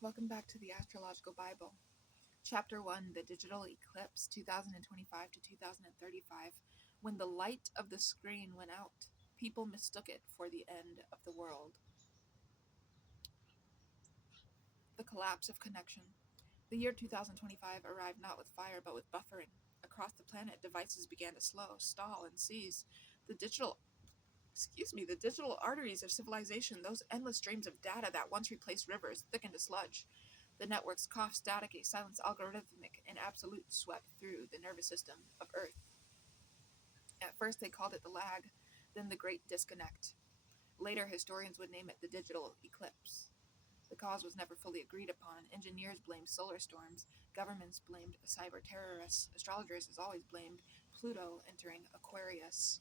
Welcome back to the Astrological Bible. Chapter 1, The Digital Eclipse, 2025 to 2035. When the light of the screen went out, people mistook it for the end of the world. The collapse of connection. The year 2025 arrived not with fire but with buffering. Across the planet, devices began to slow, stall, and seize. The digital arteries of civilization, those endless streams of data that once replaced rivers, thickened to sludge. The network's cough static, a silence algorithmic and absolute, swept through the nervous system of Earth. At first they called it the lag, then the Great Disconnect. Later historians would name it the digital eclipse. The cause was never fully agreed upon. Engineers blamed solar storms, governments blamed cyber terrorists, astrologers as always blamed Pluto entering Aquarius.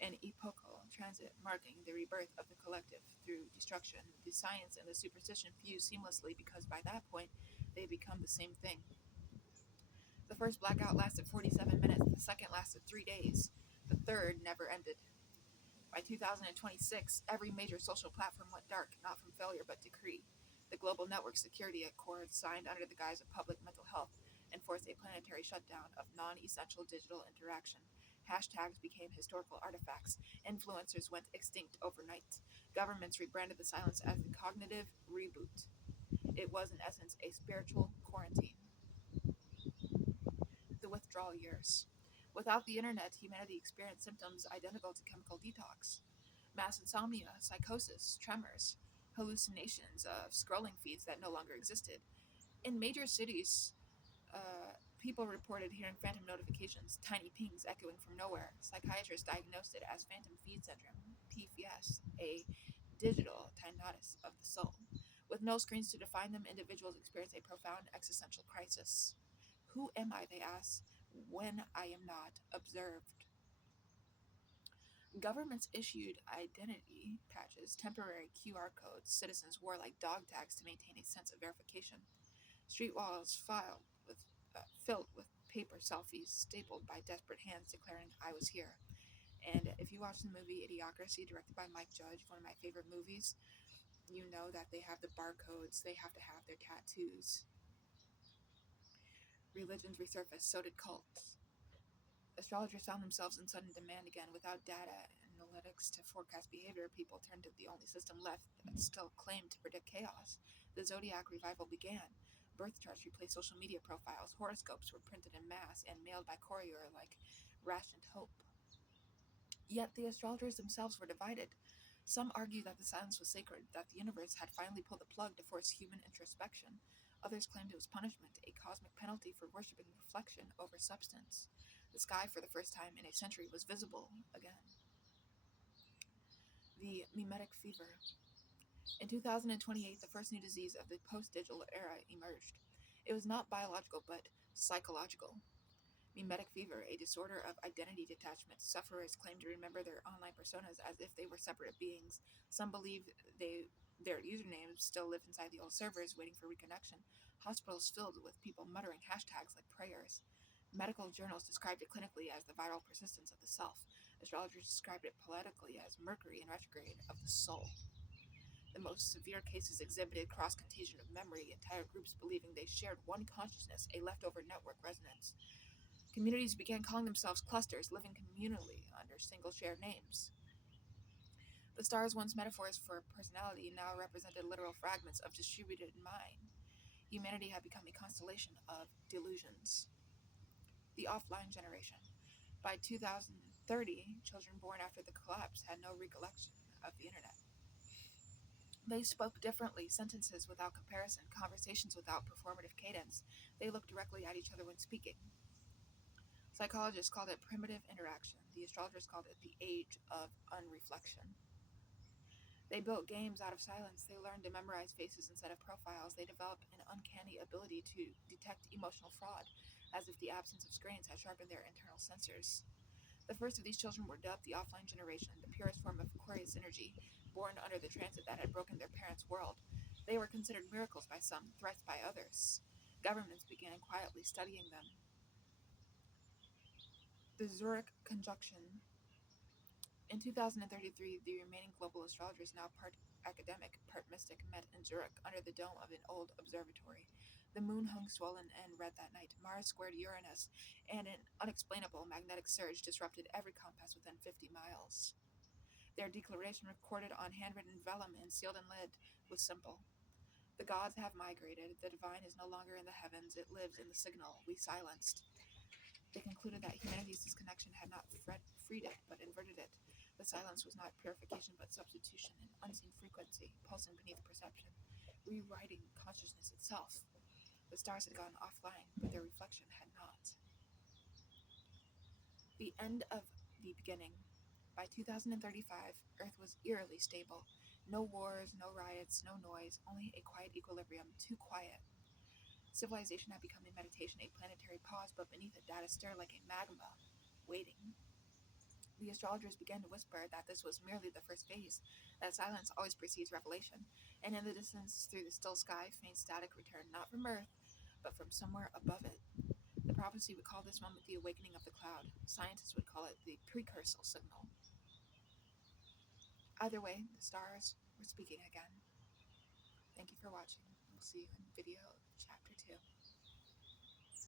An epochal transit marking the rebirth of the collective through destruction. The science and the superstition fuse seamlessly because by that point they become the same thing. The first blackout lasted 47 minutes, the second lasted 3 days, the third never ended. By 2026, every major social platform went dark, not from failure but decree. The Global Network Security Accord, signed under the guise of public mental health, enforced a planetary shutdown of non essential digital interaction. Hashtags became historical artifacts. Influencers went extinct overnight. Governments rebranded the silence as the cognitive reboot. It was, in essence, a spiritual quarantine. The withdrawal years. Without the internet, humanity experienced symptoms identical to chemical detox: mass insomnia, psychosis, tremors, hallucinations of scrolling feeds that no longer existed. In major cities, people reported hearing phantom notifications, tiny pings echoing from nowhere. Psychiatrists diagnosed it as phantom feed syndrome, PFS, a digital tinnitus of the soul. With no screens to define them, individuals experience a profound existential crisis. Who am I, they ask, when I am not observed? Governments issued identity patches, temporary QR codes. Citizens wore like dog tags to maintain a sense of verification. Street walls filled with paper selfies stapled by desperate hands declaring, "I was here." And if you watch the movie Idiocracy, directed by Mike Judge, one of my favorite movies, you know that they have the barcodes, they have to have their tattoos. Religions resurfaced, so did cults. Astrologers found themselves in sudden demand again. Without data and analytics to forecast behavior, people turned to the only system left that still claimed to predict chaos. The zodiac revival began. Birth charts replaced social media profiles. Horoscopes were printed in mass and mailed by courier like rationed hope. Yet the astrologers themselves were divided. Some argued that the silence was sacred, that the universe had finally pulled the plug to force human introspection. Others claimed it was punishment, a cosmic penalty for worshipping reflection over substance. The sky, for the first time in a century, was visible again. The mimetic fever. In 2028, the first new disease of the post-digital era emerged. It was not biological, but psychological. Mimetic fever, a disorder of identity detachment. Sufferers claim to remember their online personas as if they were separate beings. Some believe their usernames still live inside the old servers, waiting for reconnection. Hospitals filled with people muttering hashtags like prayers. Medical journals described it clinically as the viral persistence of the self. Astrologers described it poetically as Mercury in retrograde of the soul. The most severe cases exhibited cross contagion of memory, entire groups believing they shared one consciousness, a leftover network resonance. Communities began calling themselves clusters, living communally under single shared names. The stars, once metaphors for personality, now represented literal fragments of distributed mind. Humanity had become a constellation of delusions. The offline generation. By 2030, children born after the collapse had no recollection of the internet. They spoke differently, sentences without comparison, conversations without performative cadence. They looked directly at each other when speaking. Psychologists called it primitive interaction. The astrologers called it the age of unreflection. They built games out of silence. They learned to memorize faces instead of profiles. They developed an uncanny ability to detect emotional fraud, as if the absence of screens had sharpened their internal sensors. The first of these children were dubbed the offline generation, the purest form of Aquarius energy, born under the transit that had broken their parents' world. They were considered miracles by some, threats by others. Governments began quietly studying them. The Zurich Conjunction. In 2033, the remaining global astrologers, now part academic, part mystic, met in Zurich under the dome of an old observatory. The moon hung swollen and red that night. Mars squared Uranus, and an unexplainable magnetic surge disrupted every compass within 50 miles. Their declaration, recorded on handwritten vellum and sealed in lead, was simple. The gods have migrated. The divine is no longer in the heavens. It lives in the signal we silenced. They concluded that humanity's disconnection had not freed it, but inverted it. The silence was not purification, but substitution, an unseen frequency, pulsing beneath perception, rewriting consciousness itself. The stars had gone offline, but their reflection had not. The end of the beginning. By 2035, Earth was eerily stable. No wars, no riots, no noise, only a quiet equilibrium, too quiet. Civilization had become a meditation, a planetary pause, but beneath it data stirred like a magma, waiting. The astrologers began to whisper that this was merely the first phase, that silence always precedes revelation, and in the distance through the still sky, faint static returned not from Earth, but from somewhere above it. The prophecy would call this moment the awakening of the cloud. Scientists would call it the precursor signal. Either way, the stars were speaking again. Thank you for watching. We'll see you in video chapter 2.